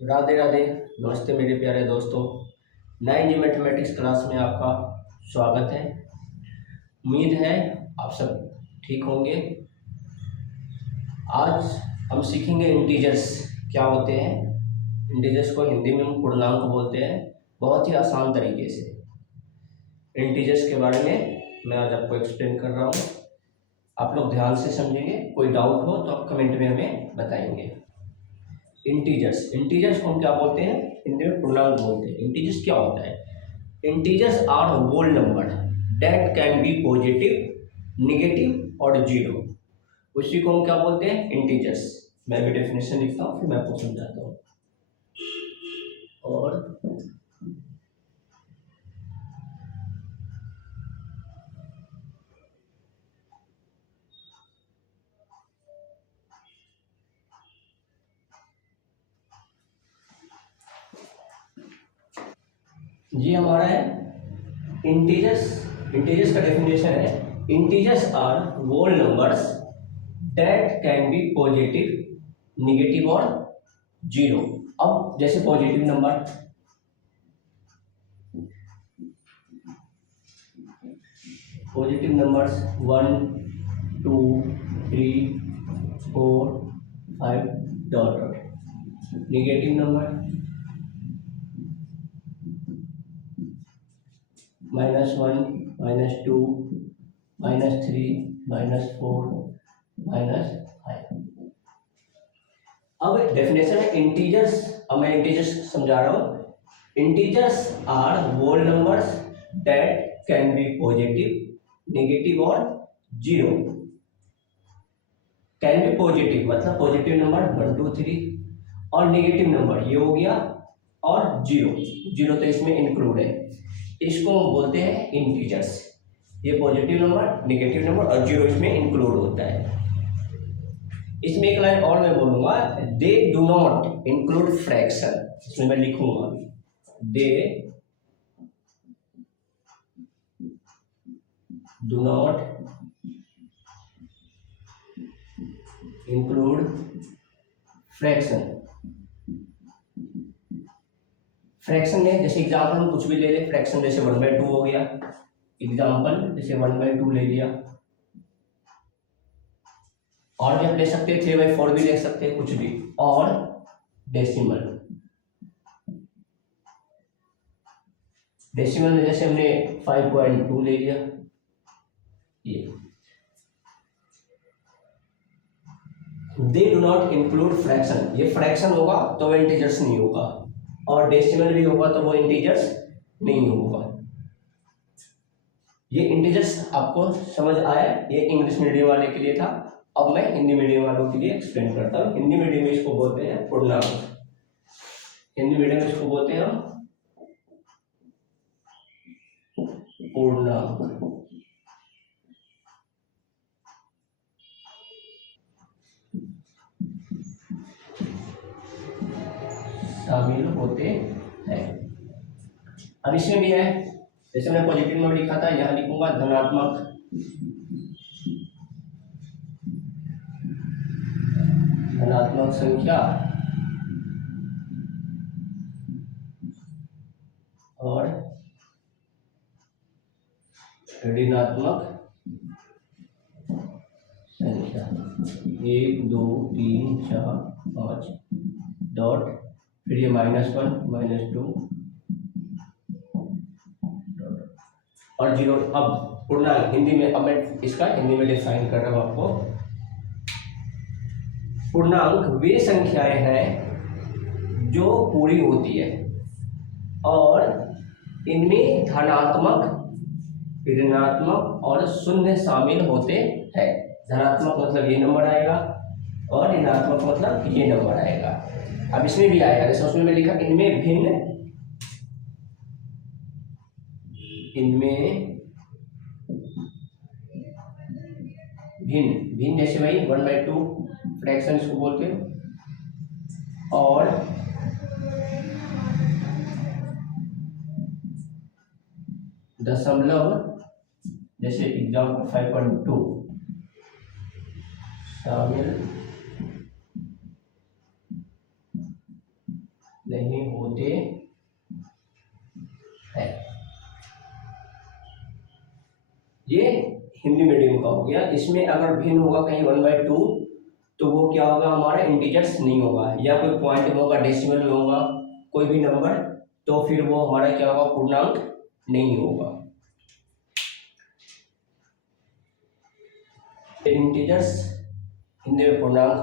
राधे राधे। नमस्ते मेरे प्यारे दोस्तों। 9G मैथमेटिक्स क्लास में आपका स्वागत है। उम्मीद है आप सब ठीक होंगे। आज हम सीखेंगे इंटीजर्स क्या होते हैं। इंटीजर्स को हिंदी में हम पूर्णांक बोलते हैं। बहुत ही आसान तरीके से इंटीजर्स के बारे में मैं आज आपको एक्सप्लेन कर रहा हूँ। आप लोग ध्यान से समझेंगे। कोई डाउट हो तो आप कमेंट में हमें बताएंगे। इंटीजर्स को हम क्या बोलते हैं? हिंदी में पूर्णांक बोलते हैं। इंटीजर्स क्या होता है? Integers are whole number that can be positive, negative और जीरो। उसी को हम क्या बोलते हैं? इंटीजर्स। मैं भी डेफिनेशन लिखता हूँ, फिर मैं आपको समझाता हूँ। और ये हमारा है इंटीजर्स। इंटीजर्स का डेफिनेशन है integers are whole numbers that can be positive, negative और जीरो। अब जैसे positive number, positive numbers 1 2 3 4 5 dot dot. Negative number -1 -2 -3 -4 -5। अब डेफिनेशन है इंटीजर्स। अब मैं इंटीजर्स समझा रहा हूँ। Integers are whole numbers that can be positive, negative और जीरो। कैन बी पॉजिटिव मतलब पॉजिटिव नंबर 1 2 3 और नेगेटिव नंबर ये हो गया, और जीरो। जीरो तो इसमें इंक्लूड है। इसको हम बोलते हैं इंटीजर्स। ये पॉजिटिव नंबर, नेगेटिव नंबर और जीरो इसमें इंक्लूड होता है। इसमें एक लाइन और मैं बोलूंगा, they do not include fraction. इसमें मैं लिखूंगा they do not include fraction. Fraction में जैसे एग्जांपल हम कुछ भी ले लें। फ्रैक्शन जैसे 1/2 हो गया। एग्जांपल जैसे 1/2 ले लिया। और भी हम ले सकते हैं, 3/4 भी ले सकते हैं, कुछ भी। और डेसिमल, डेसिमल में जैसे हमने 5.2 ले लिया। ये they do not include fraction. ये फ्रैक्शन होगा तो वो इंटीजर्स नहीं होगा, और डेसिमल भी होगा तो वो इंटीजर्स नहीं होगा। ये इंटीजर्स आपको समझ आया? ये इंग्लिश मीडियम वाले के लिए था। अब मैं हिंदी मीडियम वालों के लिए एक्सप्लेन करता हूँ। हिंदी मीडियम में इसको बोलते हैं पूर्णांक। हिंदी मीडियम में इसको बोलते हैं हम पूर्णांक। शामिल होते हैं। अब इसमें भी है, जैसे मैंने पॉजिटिव में लिखा था, यहाँ लिखूंगा धनात्मक संख्या और ऋणात्मक संख्या 1 2 3 4 5 डॉट, फिर ये -1 -2 और जीरो। अब पूर्णांक हिंदी में, अब मैं इसका हिंदी में डिफाइन कर रहा हूं आपको। पूर्णांक वे संख्याएं हैं जो पूरी होती है और इनमें धनात्मक, ऋणात्मक और शून्य शामिल होते हैं। धनात्मक मतलब ये नंबर आएगा, और ऋणात्मक मतलब ये नंबर आएगा। अब इसमें भी आएगा, जैसे उसमें मैं लिखा इनमें भिन्न, इनमें भिन्न। भिन्न जैसे भाई 1/2 फ्रैक्शन इसको बोलते हैं, और दशमलव जैसे एग्जाम्पल 5.2 शामिल नहीं होते हैं। ये हिंदी मीडियम का हो गया। इसमें अगर भिन्न होगा कहीं 1/2 तो वो क्या होगा, हमारा इंटीजर्स नहीं होगा, या कोई पॉइंट में होगा, डेसिमल में होगा, कोई भी नंबर, तो फिर वो हमारा क्या होगा, पूर्णांक नहीं होगा। इंटीजर्स हिंदी में पूर्णांक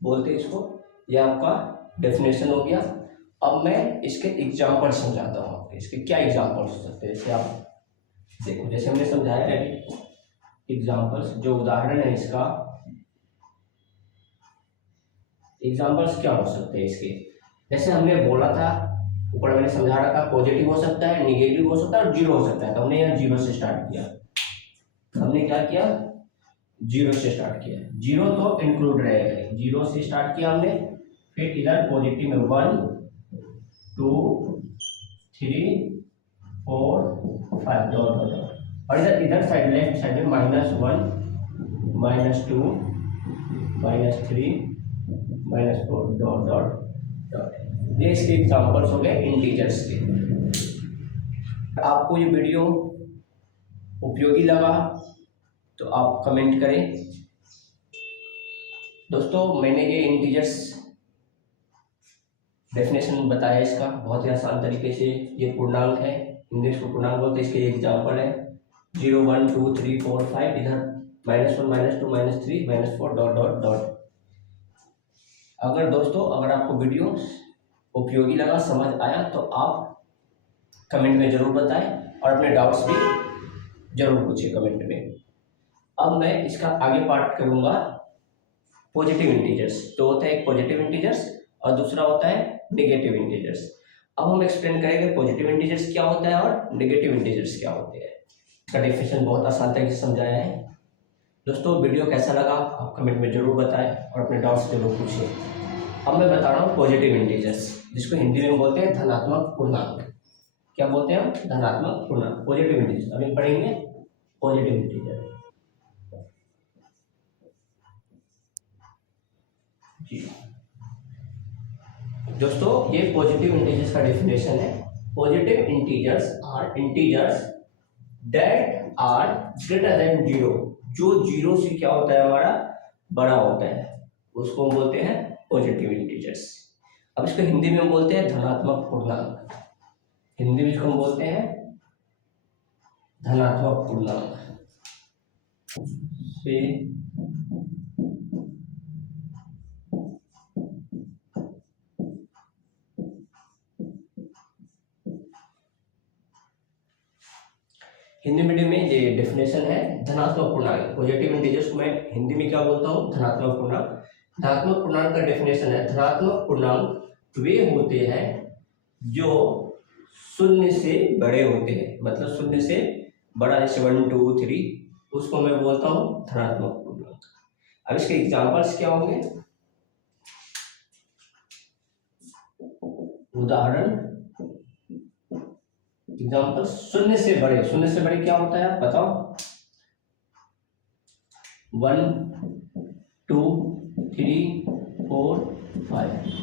बोलते हैं इसको। यह आपका डेफिनेशन हो गया। अब मैं इसके एग्जाम्पल समझाता हूँ आपके। इसके क्या एग्जाम्पल्स हो सकते हैं, जैसे आप देखो, जैसे हमने समझाया है एग्जाम्पल्स, जो उदाहरण है इसका, एग्जाम्पल्स क्या हो सकते हैं इसके। जैसे हमने बोला था, ऊपर मैंने समझा रखा, पॉजिटिव हो सकता है, निगेटिव हो सकता है और जीरो हो सकता है। तो हमने यहाँ जीरो से स्टार्ट किया। हमने क्या किया, जीरो से स्टार्ट किया। जीरो तो इंक्लूड रहेगा, जीरो से स्टार्ट किया हमने। फिर इधर पॉजिटिव में 1 2 3 4 5 डॉट डॉट डॉट, और इधर इधर साइड लेफ्ट साइड में -1 -2 -3 -4 डॉट डॉट डॉट। ये इसके एग्जाम्पल्स हो गए इंटीजर्स के। आपको ये वीडियो उपयोगी लगा तो आप कमेंट करें। दोस्तों, मैंने ये इंटीजर्स डेफिनेशन बताया इसका बहुत ही आसान तरीके से। ये पूर्णांक है, इंग्लिश को पूर्णांक बोलते हैं। इसके एग्जाम्पल है 0 1 2 3 4 5, इधर -1 -2 -3 -4 डॉट डॉट डॉट। अगर दोस्तों, अगर आपको वीडियो उपयोगी लगा, समझ आया, तो आप कमेंट में ज़रूर बताएं और अपने डाउट्स भी ज़रूर पूछिए कमेंट में। अब मैं इसका आगे पार्ट करूँगा पॉजिटिव इंटीजर्स। तो होता है एक पॉजिटिव इंटीजर्स और दूसरा होता है नेगेटिव इंटीजर्स। अब हम एक्सप्लेन करेंगे पॉजिटिव इंटीजर्स क्या होता है और नेगेटिव इंटीजर्स क्या होते हैं। इसका डेफिनेशन बहुत आसान तरीके से समझाया है। दोस्तों, वीडियो कैसा लगा आप कमेंट में ज़रूर बताएं और अपने डाउट्स जरूर पूछिए। अब मैं बता रहा हूँ पॉजिटिव इंटीजर्स, जिसको हिंदी में बोलते हैं धनात्मक पूर्णांक। क्या बोलते हैं हम, धनात्मक पूर्णांक, पॉजिटिव इंटीजर्स। अभी पढ़ेंगे पॉजिटिव इंटीजर जी। दोस्तों, ये पॉजिटिव इंटीजर्स का डेफिनेशन है। Positive integers are integers that are greater than zero. जो जीरो से क्या होता है, हमारा बड़ा होता है, उसको हम बोलते हैं पॉजिटिव इंटीजर्स। अब इसको हिंदी में हम बोलते हैं धनात्मक पूर्णांक। हिंदी में इसको हम बोलते हैं धनात्मक पूर्णांक से हिंदी मीडियम में ये डेफिनेशन है धनात्मक पूर्णांक। पॉजिटिव इंटीजर्स को मैं हिंदी में क्या बोलता हूँ, धनात्मक पूर्णांक। धनात्मक पूर्णांक का डेफिनेशन है, धनात्मक पूर्णांक वे होते हैं जो शून्य से बड़े होते हैं। मतलब शून्य से बड़ा, जैसे 1 2 3, उसको मैं बोलता हूँ धनात्मक पूर्णांक। अब इसके एग्जाम्पल्स क्या होंगे, उदाहरण, एग्जाम्पल। शून्य से बड़े, शून्य से बड़े क्या होता है बताओ, 1 2 3 4 5।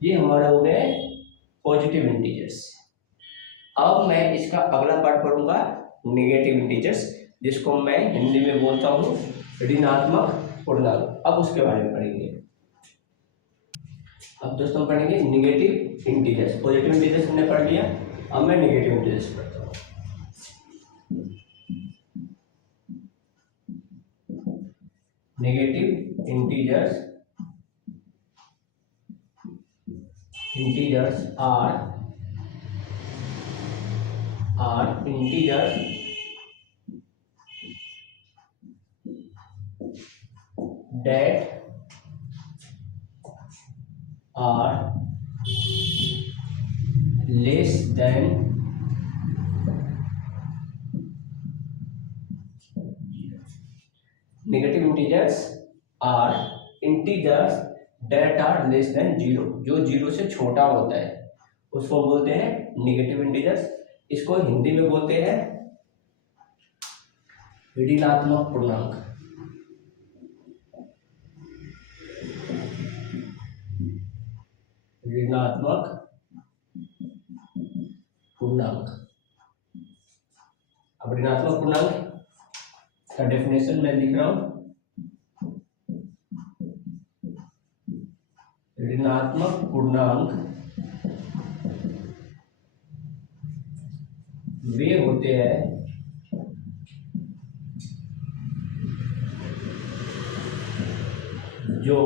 ये हमारा हो गए पॉजिटिव इंटीजर्स। अब मैं इसका अगला पार्ट पढ़ूंगा नेगेटिव इंटीजर्स, जिसको मैं हिंदी में बोलता हूँ ऋणात्मक पूर्णांक। अब उसके बारे में पढ़ेंगे। अब दोस्तों हम पढ़ेंगे नेगेटिव इंटीजर्स। पॉजिटिव इंटीजर्स हमने पढ़ लिया, अब मैं नेगेटिव इंटीजर्स पढ़ता हूँ। Negative integers are integers that are less than negative integers are integers that are less than zero. जो जीरो से छोटा होता है उसको बोलते हैं नेगेटिव इंटीजर्स। इसको हिंदी में बोलते हैं ऋणात्मक पूर्णांक। ऋणात्मक पूर्णांक। अब ऋणात्मक पूर्णांक का डेफिनेशन मैं लिख रहा हूं। ऋणात्मक पूर्णांक वे होते हैं जो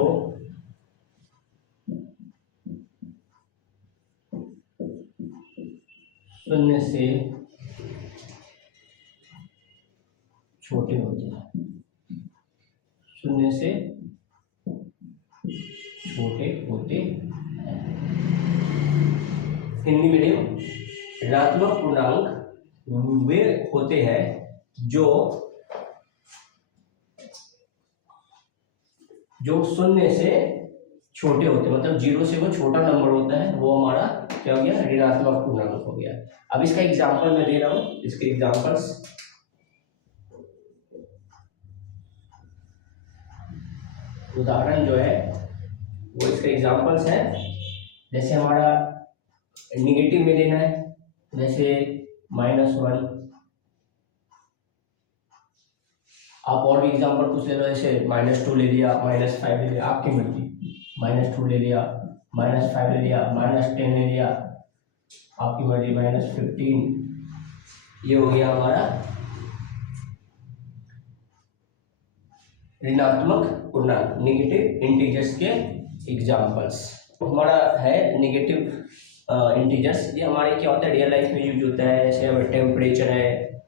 शून्य से छोटे होते हैं, शून्य से छोटे होते हैं। हिंदी मीडियम, ऋणात्मक पूर्णांक वे होते हैं जो शून्य से छोटे होते हैं, मतलब जीरो से वो छोटा नंबर होता है, वो हमारा क्या हो गया, ऋणात्मक पूर्णांक हो गया। अब इसका एग्जांपल मैं दे रहा हूं, इसके एग्जांपल्स उदाहरण जो है वो इसके एग्जांपल्स हैं। जैसे हमारा निगेटिव में लेना है, जैसे -1। आप और भी एग्जांपल कुछ ले लो, जैसे -2 ले लिया, -5 ले लिया, आपकी मर्जी। -2 ले लिया, -5 ले लिया, -10 ले लिया, आपकी मर्जी, -15। ये हो गया हमारा ऋणात्मक पूर्णांक, नेगेटिव इंटीजर्स के एग्जांपल्स। हमारा है नेगेटिव इंटीजर्स, ये हमारे क्या होता है, रियल लाइफ में यूज होता है। जैसे हमारा टेम्परेचर है,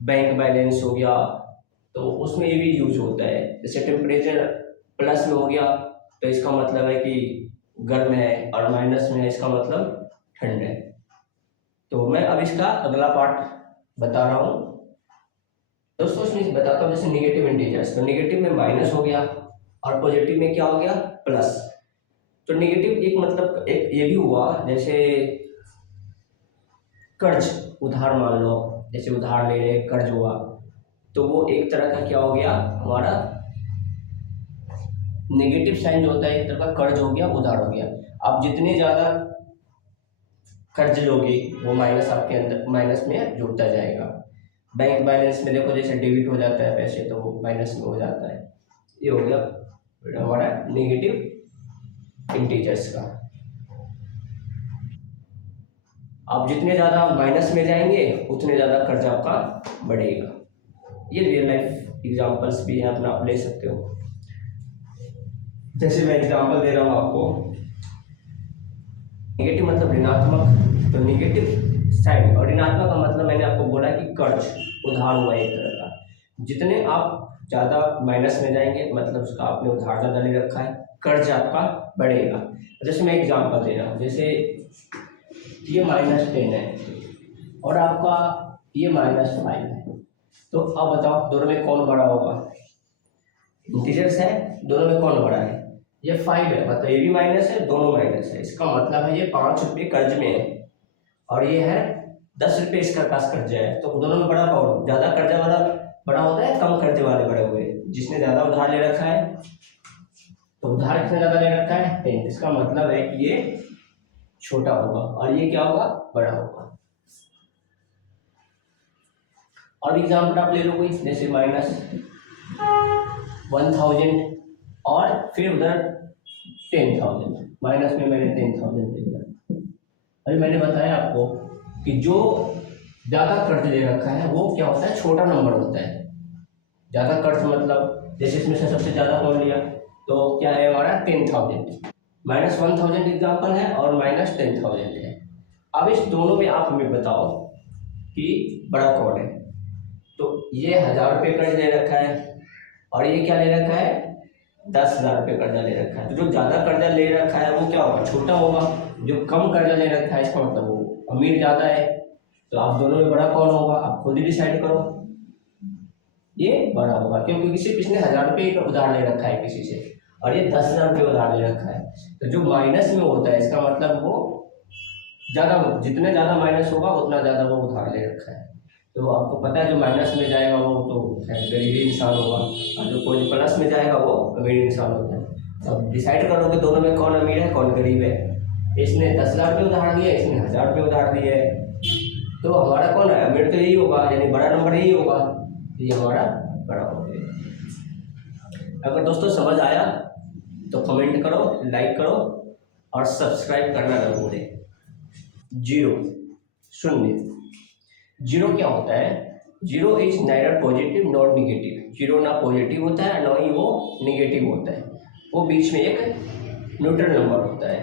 बैंक बैलेंस हो गया, तो उसमें ये भी यूज होता है। जैसे टेम्परेचर प्लस में हो गया तो इसका मतलब है कि गर्म है, और माइनस में है इसका मतलब ठंड है। तो मैं अब इसका अगला पार्ट बता रहा हूँ दोस्तों। इसमें बताता हूँ, जैसे नेगेटिव इंटीजर्स, तो नेगेटिव में माइनस हो गया और पॉजिटिव में क्या हो गया, प्लस। तो नेगेटिव एक मतलब एक ये भी हुआ, जैसे कर्ज उधार मान लो, जैसे उधार ले रहे, कर्ज हुआ, तो वो एक तरह का क्या हो गया हमारा नेगेटिव साइन जो होता है, एक तरह का कर्ज हो गया, उधार हो गया। आप जितने ज्यादा कर्ज लोगे वो माइनस आपके अंदर माइनस में जुड़ता जाएगा। बैंक बैलेंस में देखो, जैसे डेबिट हो जाता है पैसे तो वो माइनस में हो जाता है। ये हो गया हमारा नेगेटिव इंटीजर्स का। आप जितने ज़्यादा माइनस में जाएंगे उतने ज़्यादा कर्ज आपका बढ़ेगा। ये रियल लाइफ एग्जांपल्स भी हैं, अपना आप ले सकते हो। जैसे मैं एग्जांपल दे रहा हूँ आपको, नेगेटिव मतलब ऋणात्मक, तो नेगेटिव साइन, और ऋणात्मक का मतलब मैंने आपको बोला कि कर्ज उधार हुआ एक तरह का। जितने आप ज़्यादा माइनस में जाएंगे मतलब उसका आपने उधार ज़्यादा ले रखा है, कर्ज आपका बढ़ेगा। जैसे मैं एग्जांपल दे रहा हूँ, जैसे ये -10 है और आपका ये -5 है, तो अब बताओ दोनों में कौन बड़ा होगा। इंटीजर्स है, दोनों में कौन बड़ा है, ये 5 है, मतलब ये भी माइनस है, दोनों माइनस है। इसका मतलब है ये 5 रुपये कर्ज में है और ये है 10 रुपये इसका पास कर्जा है। तो दोनों में बड़ा कौन, ज्यादा कर्जा वाला बड़ा होता है, कम कर्जे वाले बड़े हुए। जिसने ज्यादा उधार ले रखा है, तो उधार किसने ज्यादा ले रखा है, 10। इसका मतलब है कि ये छोटा होगा और ये क्या होगा, बड़ा होगा। और एग्जाम्पल आप ले लो कोई, जैसे -1000 और फिर उधर 10,000, माइनस में मैंने 10,000 ले लिया। अभी मैंने बताया आपको कि जो ज़्यादा कर्ज ले रखा है वो क्या होता है, छोटा नंबर होता है। ज़्यादा कर्ज मतलब जैसे इसमें से सबसे ज़्यादा कौन लिया, तो क्या है हमारा 10,000। -1000 एग्जाम्पल है और -10,000 है। अब इस दोनों में आप हमें बताओ कि बड़ा कौन है। तो ये 1000 रुपये कर्ज ले रखा है और ये क्या ले रखा है, 10,000 रुपये कर्जा ले रखा है। तो जो ज़्यादा कर्जा ले रखा है वो क्या होगा, छोटा होगा। जो कम कर्जा ले रखा है इसका मतलब वो अमीर ज़्यादा है। तो आप दोनों में बड़ा कौन होगा, आप खुद ही डिसाइड करो। ये बड़ा होगा क्योंकि किसने 1000 रुपये उधार ले रखा है किसी से, और ये 10,000 रुपये उधार ले रखा है। तो जो माइनस में होता है इसका मतलब वो ज़्यादा, जितने ज़्यादा माइनस होगा उतना ज़्यादा वो उधार ले रखा है। तो आपको पता है जो माइनस में जाएगा वो तो गरीब इंसान होगा, और जो कोई प्लस में जाएगा वो अमीर इंसान होता है। अब डिसाइड करो कि दोनों में कौन अमीर है कौन गरीब है। इसने 10 लाख रुपये उधार दिए, इसने 1000 रुपये उधार दिए, तो हमारा कौन है, अमीर तो यही होगा, यानी बड़ा नंबर यही होगा, ये हमारा बड़ा हो गया। अगर दोस्तों समझ आया तो कमेंट करो, लाइक करो और सब्सक्राइब करना न भूलें। जीरो, शून्य। जीरो क्या होता है, zero is neither positive not negative. Zero ना पॉजिटिव होता है ना ही वो निगेटिव होता है, वो बीच में एक न्यूट्रल नंबर होता है।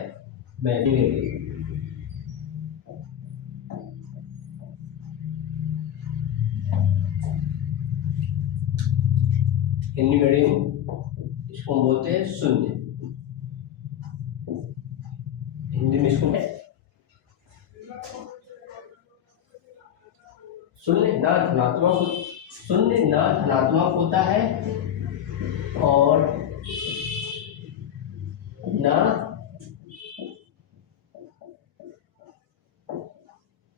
मैं निगेटिव, हिंदी मीडियम इसको हम बोलते हैं शून्य, हिंदी में इसको शून्य ना धनात्मक, शून्य ना धनात्मक होता है और ना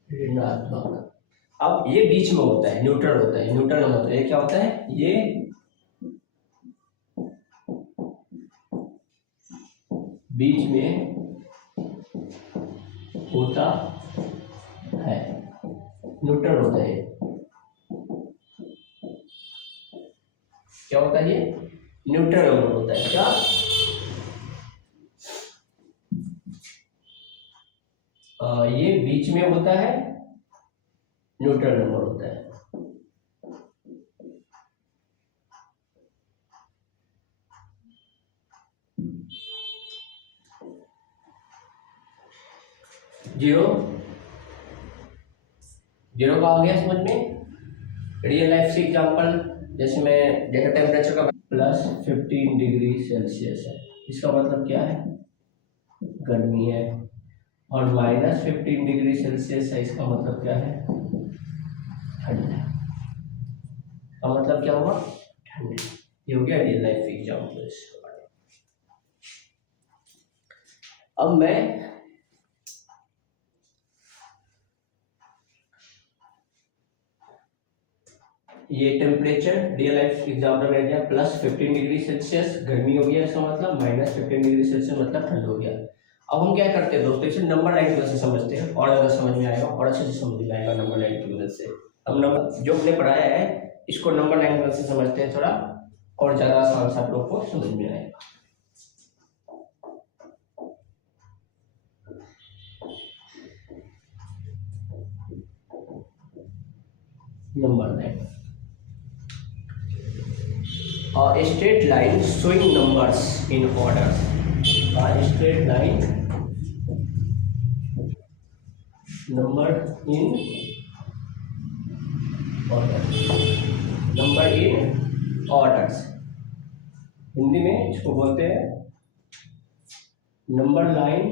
ऋणात्मक। अब ये बीच में होता है, न्यूट्रल होता है, न्यूट्रल नंबर होता है। ये क्या होता है, ये बीच में होता है, न्यूट्रल होता है। क्या होता है, ये न्यूट्रल नंबर होता है। क्या, ये बीच में होता है, न्यूट्रल नंबर होता है। जीरो, जीरो का आ गया समझ में। रियल लाइफ से एग्जांपल, जैसे टेम्परेचर का +15 डिग्री सेल्सियस है, इसका मतलब क्या है, गर्मी है। और -15 डिग्री सेल्सियस है, इसका मतलब क्या है, ठंड है। का मतलब क्या हुआ, ठंड। ये हो गया रियल लाइफ एग्जांपल। अब मैं ये टेम्परेचर रियल लाइफ एग्जाम्पल में गया +15 डिग्री सेल्सियस गर्मी हो गया, इसका मतलब -15 डिग्री सेल्सियस मतलब ठंड हो गया। अब हम क्या करते हैं दोस्तों, इसे नंबर लाइन की वजह से समझते हैं और ज़्यादा समझ में आएगा और अच्छे से समझ में आएगा नंबर लाइन की वजह से। अब नंबर जो हमने पढ़ाया है इसको नंबर लाइन की वजह से समझते हैं, थोड़ा और ज़्यादा आसान से आप लोग को समझ में आएगा। Number line, a straight line showing numbers in order, a straight line number in order, number in orders। Hindi में इसको बोलते हैं नंबर लाइन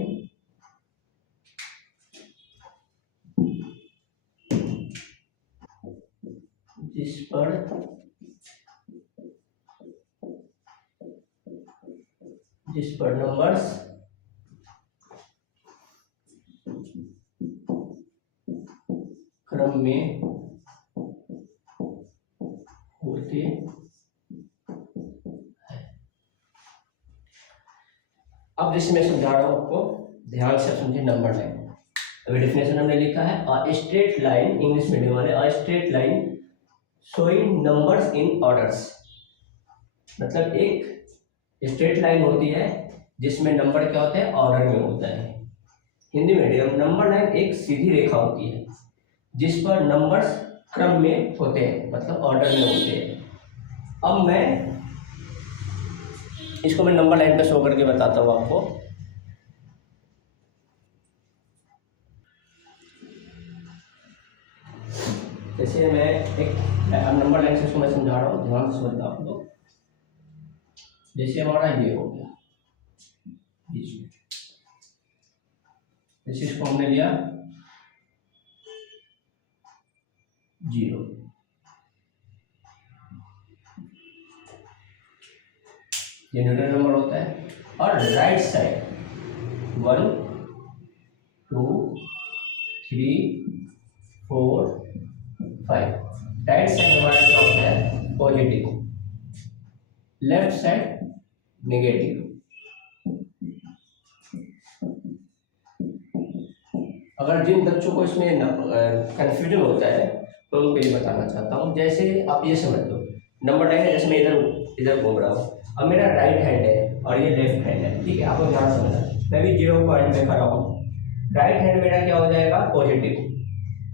जिस पर नंबर्स क्रम में होते हैं। अब जैसे मैं समझा रहा हूं आपको, ध्यान से समझिए नंबर लाइन। अभी डेफिनेशन हमने लिखा है, a straight line, English medium वाले, a straight line showing numbers in orders. मतलब एक स्ट्रेट लाइन होती है जिसमें नंबर क्या होते हैं, ऑर्डर में होता है। हिंदी मीडियम, नंबर लाइन एक सीधी रेखा होती है जिस पर नंबर्स क्रम में होते हैं, मतलब ऑर्डर में होते हैं। अब मैं इसको नंबर लाइन पे शो करके बताता हूँ आपको। जैसे मैं एक नंबर लाइन से इसको मैं समझा रहा हूँ, ध्यान से समझना आप लोग। जैसे हमारा ये हो गया बीच में, जैसे इसको हमने लिया 0, ये न्यूट्रल नंबर होता है। और राइट साइड 1 2 3 4 5, राइट साइड हमारा क्या होता है, पॉजिटिव, लेफ्ट साइड नेगेटिव। अगर जिन बच्चों को इसमें कन्फ्यूजन होता है तो उनको ये बताना चाहता हूँ। जैसे आप ये समझ लो, नंबर 9 है, जैसे मैं इधर इधर घूम रहा हूँ, अब मेरा राइट हैंड है और ये लेफ्ट हैंड है, ठीक है, आपको ध्यान समझना, मैं भी 0 पॉइंट में खड़ा हूँ। राइट हैंड मेरा क्या हो जाएगा, पॉजिटिव,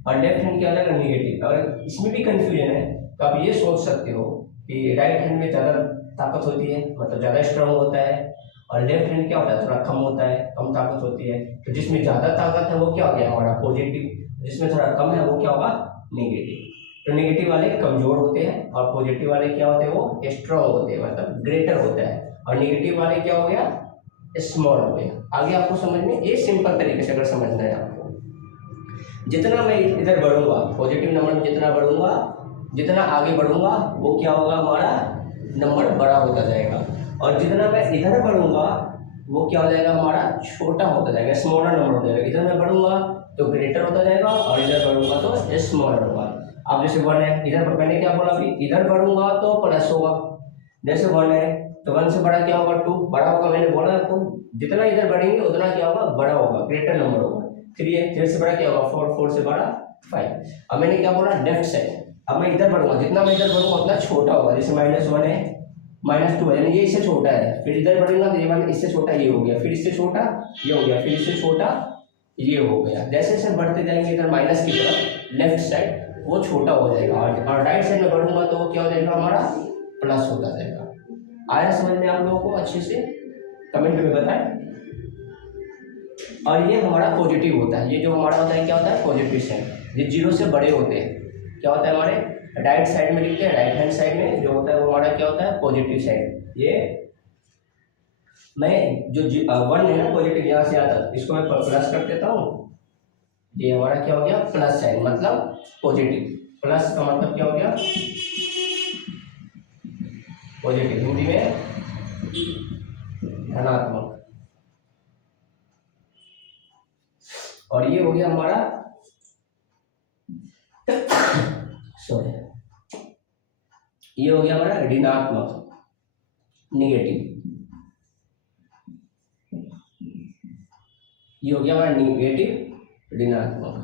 और लेफ्ट हैंड क्या हो जाएगा, निगेटिव। अगर इसमें भी कन्फ्यूजन है तो आप ये सोच सकते हो कि राइट हैंड में ज़्यादा ताकत होती है, मतलब ज़्यादा स्ट्रांग होता है, और लेफ्ट हैंड क्या होता है, थोड़ा कम होता है, कम ताकत होती है। तो जिसमें ज़्यादा ताकत है वो क्या हो गया हमारा पॉजिटिव, जिसमें थोड़ा कम है वो क्या होगा, नेगेटिव। तो नेगेटिव वाले कमजोर होते हैं और पॉजिटिव वाले क्या होते हैं, वो स्ट्रांग होते हैं, मतलब ग्रेटर होता है, और नेगेटिव वाले क्या हो गया, स्मॉल हो गया। आगे आपको समझ में, ये सिंपल तरीके से अगर समझना है आपको, जितना मैं इधर बढ़ूंगा, पॉजिटिव नंबर में जितना बढ़ूंगा, जितना आगे बढ़ूंगा वो क्या होगा, हमारा नंबर बड़ा होता जाएगा, और जितना मैं इधर बढ़ूंगा वो क्या हो जाएगा, हमारा छोटा होता जाएगा, स्मॉलर नंबर हो जाएगा। इधर मैं बढ़ूंगा तो ग्रेटर होता जाएगा, और इधर बढ़ूंगा तो स्मॉलर होगा। अब जैसे 1 है, इधर मैंने क्या बोला अभी, इधर बढ़ूंगा तो प्लस होगा, जैसे 1 है तो 1 से बड़ा क्या होगा, 2 बड़ा होगा। मैंने बोला आपको, जितना इधर बढ़ेंगे उतना क्या होगा, बड़ा होगा, ग्रेटर नंबर होगा। 3 है, 3 से बड़ा क्या होगा, 4, 4 से बड़ा 5। अब मैंने क्या बोला, लेफ्ट साइड, अब मैं इधर बढ़ूंगा, जितना मैं इधर बढ़ूंगा उतना छोटा होगा। जैसे -1 है, -2 है, यानी ये इससे छोटा है, फिर इधर बढ़ूंगा तो ये वाला इससे छोटा ये हो गया, फिर इससे छोटा ये हो गया, फिर इससे छोटा ये हो गया। जैसे जैसे बढ़ते जाएंगे इधर माइनस की तरफ, लेफ्ट साइड वो छोटा हो जाएगा, और राइट साइड में बढ़ूंगा तो वो क्या हो जाएगा, हमारा प्लस होता जाएगा। आया समझ में आप लोगों को, अच्छे से कमेंट में बताएं। और ये हमारा पॉजिटिव होता है, ये जो हमारा होता है क्या होता है, पॉजिटिव साइड, ये 0 से बड़े होते हैं, क्या होता है हमारे राइट साइड में लिखते हैं, राइट हैंड साइड में जो होता है वो हमारा क्या होता है, पॉजिटिव साइड। ये मैं जो 1 है ना पॉजिटिव, यहाँ से आता है, इसको मैं प्लस कर देता हूँ, ये हमारा क्या हो गया, प्लस साइन, मतलब पॉजिटिव। प्लस का मतलब क्या हो गया, पॉजिटिव, हिंदी में धनात्मक। और ये हो गया हमारा सॉरी, ये हो गया हमारा ऋणात्मक, निगेटिव। ये हो गया हमारा निगेटिव ऋणात्मक।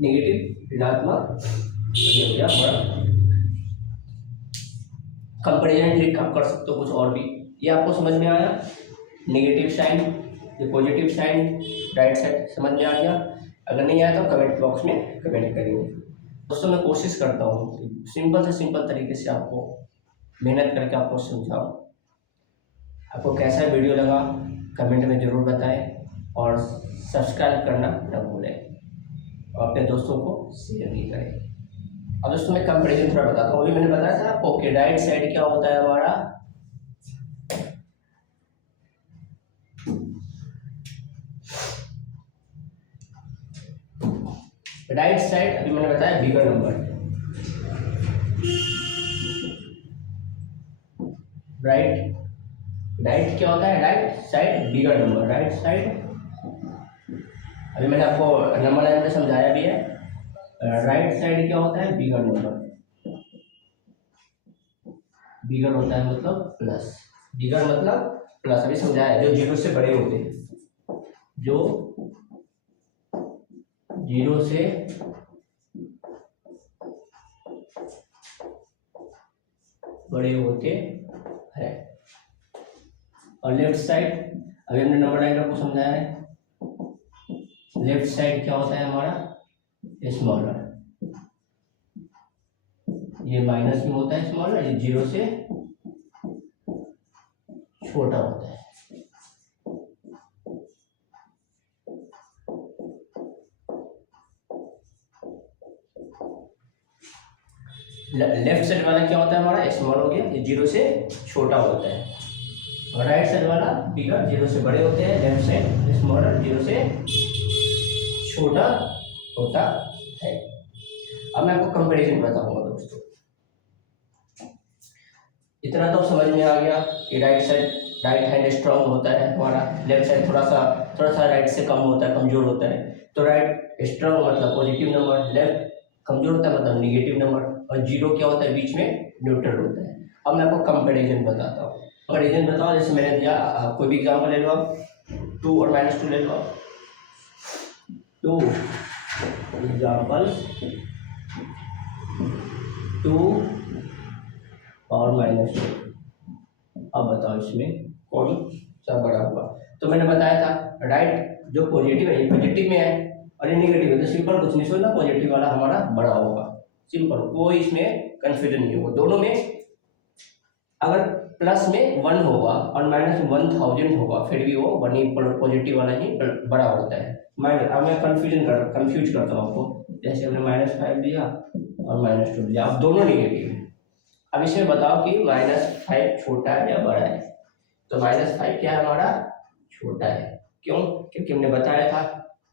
नेगेटिव ऋणात्मक, ये हो गया हमारा कंपैरिजन ट्रिक। आप कर सकते हो कुछ और भी। ये आपको समझ में आया, नेगेटिव साइन, ये पॉजिटिव साइन, राइट साइड समझ में आ गया। अगर नहीं आया तो कमेंट बॉक्स में कमेंट करेंगे। दोस्तों मैं कोशिश करता हूँ सिंपल से सिंपल तरीके से आपको मेहनत करके आपको समझाऊँ। आपको कैसा वीडियो लगा कमेंट में ज़रूर बताएं, और सब्सक्राइब करना न भूलें, और अपने दोस्तों को शेयर भी करें। अब दोस्तों मैं कंपैरिजन थोड़ा बताता हूँ। अभी मैंने बताया था आपको कि राइट साइड क्या होता है हमारा, राइट साइड अभी मैंने बताया बिगर नंबर, राइट क्या होता है, right side bigger number, right side. अभी मैंने आपको नंबर लाइन में समझाया भी है। राइट साइड क्या होता है, बिगर नंबर, बिगर होता है मतलब प्लस, बिगर मतलब प्लस, अभी समझाया, जो 0 से बड़े होते हैं, जो 0 से बड़े होते हैं। और लेफ्ट साइड, अभी हमने नंबर लाइन आपको समझाया है, लेफ्ट साइड क्या होता है हमारा, स्मॉलर, ये माइनस में होता है स्मॉलर, ये 0 से छोटा होता है। लेफ्ट साइड वाला क्या होता है हमारा, स्मॉल हो गया, ये 0 से छोटा होता है, और राइट साइड वाला बिगर, 0 से बड़े होते हैं, लेफ्ट साइड स्मॉलर, 0 से छोटा होता है। अब मैं आपको कंपैरिजन बताऊंगा दोस्तों। इतना तो समझ में आ गया कि right side, right hand strong होता है हमारा, लेफ्ट साइड थोड़ा सा राइट से कम होता है, कमजोर होता है। तो राइट स्ट्रांग मतलब पॉजिटिव नंबर, लेफ्ट कमजोर होता है मतलब निगेटिव नंबर, और 0 क्या होता है बीच में, न्यूट्रल होता है। अब मैं आपको कंपैरिजन बताता हूँ। और रीजन बताओ, जैसे मैंने दिया कोई भी एग्जाम्पल ले लो आप, 2 और -2 ले लो, 2 एग्जाम्पल 2 और -2। अब बताओ इसमें कौन सा बड़ा हुआ। तो मैंने बताया था राइट, जो पॉजिटिव है ये पॉजिटिव में है और ये निगेटिव है, तो सिंपल कुछ नहीं सोचना, पॉजिटिव वाला हमारा बड़ा होगा, सिंपल, कोई इसमें कंफ्यूजन नहीं होगा। दोनों में अगर प्लस में 1 होगा और -1000 होगा, फिर भी वो 1 ही पॉजिटिव वाला ही बड़ा होता है। अब मैं कंफ्यूज करता हूँ आपको, जैसे हमने -5 लिया और -2 लिया, अब दोनों निगेटिव है। अब इसमें बताओ कि -5 छोटा है या बड़ा है। तो -5 क्या है हमारा, छोटा है। क्यों? क्योंकि हमने बताया था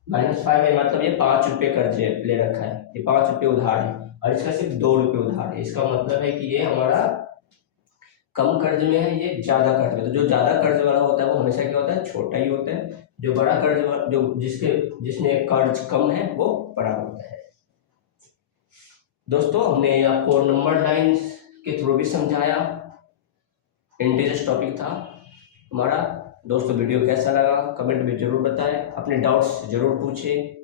-5 है मतलब ये 5 रुपये कर्ज ले रखा है, ये 5 रुपये उधार है और इसका सिर्फ 2 रुपये उधार है। इसका मतलब है कि ये हमारा कम कर्ज में है, ये ज्यादा कर्ज में। तो जो ज्यादा कर्ज वाला होता है वो हमेशा क्या होता है, छोटा ही होता है। जो बड़ा कर्ज जो जिसमें कर्ज कम है वो बड़ा होता है। दोस्तों हमने आपको नंबर लाइंस के थ्रू भी समझाया, इंटीजर्स टॉपिक था हमारा। दोस्तों वीडियो कैसा लगा कमेंट में जरूर बताएं, अपने डाउट्स जरूर पूछें।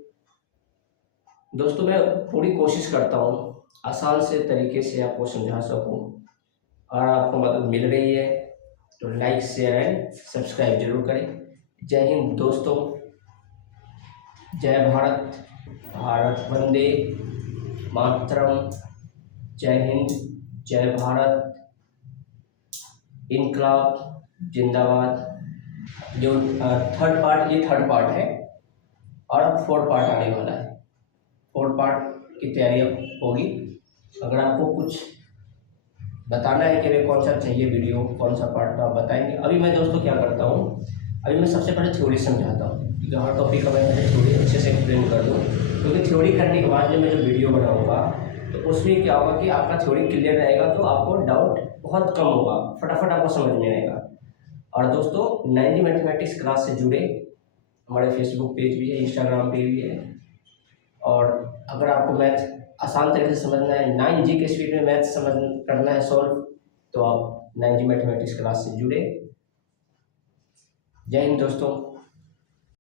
दोस्तों मैं पूरी कोशिश करता हूँ आसान से तरीके से आपको समझा सकूँ, और आपको मदद मिल रही है तो लाइक शेयर एंड सब्सक्राइब जरूर करें। जय हिंद दोस्तों, जय भारत, भारत वंदे मातरम, जय हिंद, जय भारत, इनकलाब जिंदाबाद। जो थर्ड पार्ट, ये थर्ड पार्ट है और अब फोर्थ पार्ट आने वाला है। फोर्थ पार्ट की तैयारी अब होगी। अगर आपको कुछ बताना है कि वे कौन सा चाहिए वीडियो, कौन सा पार्ट, तो आप बताएंगे। अभी मैं दोस्तों क्या करता हूँ, अभी मैं सबसे पहले थ्योरी समझाता हूँ, क्योंकि हर टॉपिक का मैं पहले थ्योरी अच्छे से एक्सप्लेन कर दूँ, क्योंकि थ्योरी करने के बाद जब मैं जो वीडियो बनाऊँगा तो उसमें क्या होगा कि आपका थ्योरी क्लियर रहेगा, तो आपको डाउट बहुत कम होगा, फटाफट आपको समझ में आएगा। और दोस्तों 9G मैथमेटिक्स क्लास से जुड़े, हमारे फेसबुक पेज भी है, इंस्टाग्राम पेज भी है। और अगर आपको मैथ आसान तरीके से समझना है, 9G के स्पीड में मैथ समझ करना है सॉल्व, तो आप 9G मैथमेटिक्स क्लास से जुड़े। जय हिंद दोस्तों।